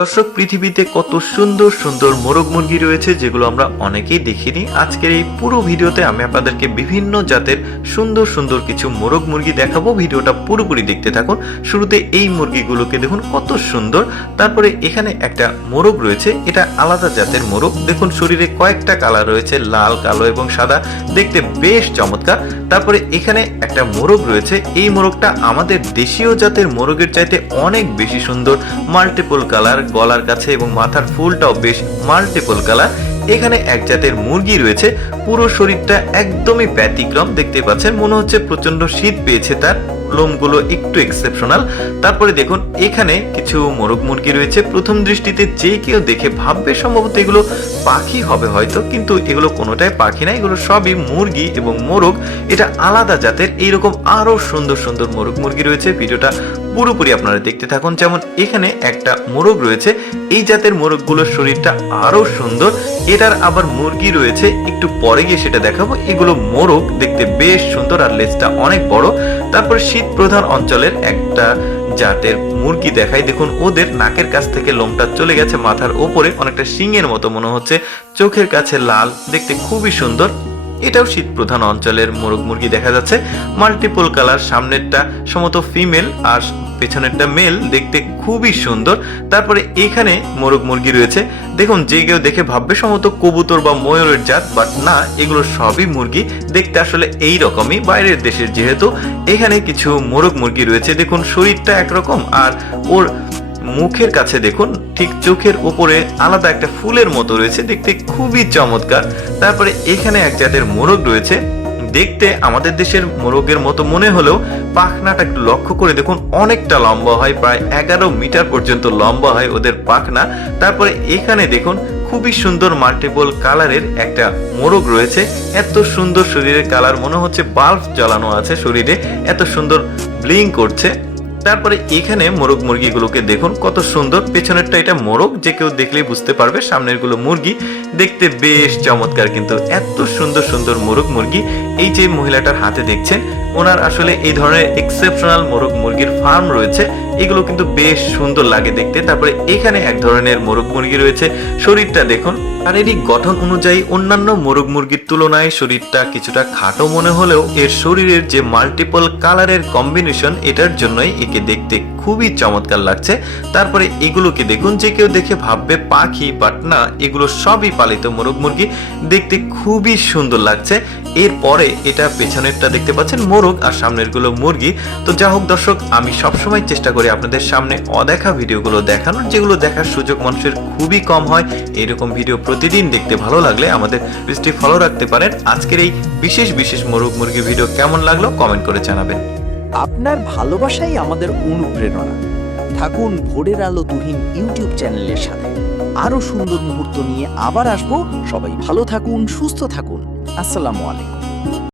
দর্শক, পৃথিবীতে কত সুন্দর সুন্দর মোরগ মুরগি রয়েছে যেগুলো আমরা অনেকেই দেখিনি। আজকের এই পুরো ভিডিওতে আমি আপনাদেরকে বিভিন্ন জাতের সুন্দর সুন্দর কিছু মোরগ মুরগি দেখাবো। ভিডিওটা পুরোপুরি দেখতে থাকুন। শুরুতে এই মুরগিগুলোকে দেখুন কত সুন্দর। তারপরে এখানে একটা মোরগ রয়েছে, এটা আলাদা জাতের মোরগ। দেখুন শরীরে কয়েকটা কালার রয়েছে, লাল, কালো এবং সাদা, দেখতে বেশ চমৎকার। তারপরে এখানে একটা মোরগ রয়েছে, এই মোরগটা আমাদের দেশীয় জাতের মোরগের চাইতে অনেক বেশি সুন্দর, মাল্টিপল কালার, গলার কাছে এবং মাথার ফুলটাও বেশ মাল্টিপল কালার। এখানে এক জাতের মুরগি রয়েছে, পুরো শরীরটা একদমই ব্যতিক্রম, দেখতে পাচ্ছেন মনে হচ্ছে প্রচন্ড শীত পেয়েছে, তার লোমগুলো একটু এক্সেপশনাল। তারপরে দেখুন এখানে কিছু মোরগ মুরগি রয়েছে, প্রথম দৃষ্টিতে যে কেউ দেখে ভাববে সম্ভবত এগুলো পাখি হবে হয়তো, কিন্তু এগুলো কোনোটাই পাখি না, এগুলো সবই মুরগি এবং মোরগ। এটা আলাদা জাতের। এইরকম আরো সুন্দর সুন্দর মোরগ মুরগি রয়েছে, ভিডিওটা পুরোপুরি আপনারা দেখতে থাকুন। যেমন এখানে একটা মোরগ রয়েছে, এই জাতের মোরগগুলোর শরীরটা আরো সুন্দর। এটার আবার মুরগি রয়েছে, একটু পরে গিয়ে সেটা দেখাবো। এগুলো মোরগ, দেখতে বেশ সুন্দর আর লেজটা অনেক বড়। তারপর শীত প্রধান অঞ্চলের একটা জাতের মুরগি দেখাই। দেখুন ওদের নাকের কাছ থেকে লোমটা চলে গেছে মাথার ওপরে, অনেকটা শিংয়ের মতো মনে হচ্ছে, চোখের কাছে লাল, দেখতে খুবই সুন্দর। এটাও শীত প্রধান অঞ্চলের মোরগ মুরগি দেখা যাচ্ছে, মাল্টিপল কালার, সামনেরটা সম্ভবত ফিমেল আর পেছনেরটা মেল, দেখতে খুবই সুন্দর। তারপরে এখানে মোরগ মুরগি রয়েছে, দেখুন যে কেউ দেখে ভাববে সম্ভবত কবুতর বা ময়ূরের জাত, বাট না, এগুলো সবই মুরগি, দেখতে আসলে এই রকমই, বাইরের দেশের যেহেতু। এখানে কিছু মোরগ মুরগি রয়েছে, দেখুন শরীরটা একরকম আর ওর মুখের কাছে দেখুন ঠিক চোখের উপরে আলাদা একটা ফুলের মতো রয়েছে, দেখতে খুবই চমৎকার। তারপরে এখানে এক জাতের মোরগ রয়েছে, দেখতে আমাদের দেশের মোরগের মতো মনে হলেও পাখনাটা একটু লক্ষ্য করে দেখুন অনেকটা লম্বা হয়, প্রায় 11 মিটার পর্যন্ত লম্বা হয় ওদের পাখনা। তারপরে এখানে দেখুন খুবই সুন্দর মাল্টিপল কালারের একটা মোরগ রয়েছে, এত সুন্দর শরীরের কালার, মনে হচ্ছে বাল্ব জ্বালানো আছে শরীরে, এত সুন্দর ব্লিং করছে। তারপরে এখানে মোরগ মুরগিগুলোকে দেখুন কত সুন্দর, পেছনেরটা এটা মোরগ, যে কেউ দেখলেই বুঝতে পারবে, সামনের গুলো মুরগি, দেখতে বেশ চমৎকার। কিন্তু এত সুন্দর সুন্দর মোরগ মুরগি এই যে মহিলাটার হাতে দেখছেন, ওনার আসলে এই ধরনের এক্সেপশনাল মোরগ মুরগির ফার্ম রয়েছে, এগুলো কিন্তু বেশ সুন্দর লাগে দেখতে। তারপরে এখানে এক ধরনের মোরগ মুরগি রয়েছে, শরীরটা দেখুন শারীরিক গঠন অনুযায়ী অন্যান্য মোরগ মুরগির তুলনায় শরীরটা কিছুটা খাটো মনে হলেও এর শরীরের যে মাল্টিপল কালারের কম্বিনেশন, এটার জন্যই একে দেখতে খুবই চমৎকার লাগছে। তারপরে এগুলোকে দেখুন যে কেউ দেখে ভাববে পাখি, বাট না, এগুলো সবই পালিত মোরগ মুরগি, দেখতে খুবই সুন্দর লাগছে। এরপরে এটা পেছনেরটা দেখতে পাচ্ছেন মোরগ আর সামনের গুলো মুরগি। তো যা হোক দর্শক, আমি সবসময় চেষ্টা করি আপনাদের সামনে অদেখা ভিডিওগুলো দেখানোর, যেগুলো দেখার সুযোগ মানুষের খুবই কম হয়। এরকম ভিডিও প্রতিদিন দেখতে ভালো লাগলে আমাদের পেজটি ফলো রাখতে পারেন। আজকের এই বিশেষ বিশেষ মোরগ মুরগি ভিডিও কেমন লাগলো কমেন্ট করে জানাবেন। আপনার ভালোবাসাই আমাদের অনুপ্রেরণা। থাকুন ভোরের আলো তুহিন ইউটিউব চ্যানেলের সাথে। আরো সুন্দর মুহূর্ত নিয়ে আবার আসবো। সবাই ভালো থাকুন, সুস্থ থাকুন। আসসালামু আলাইকুম।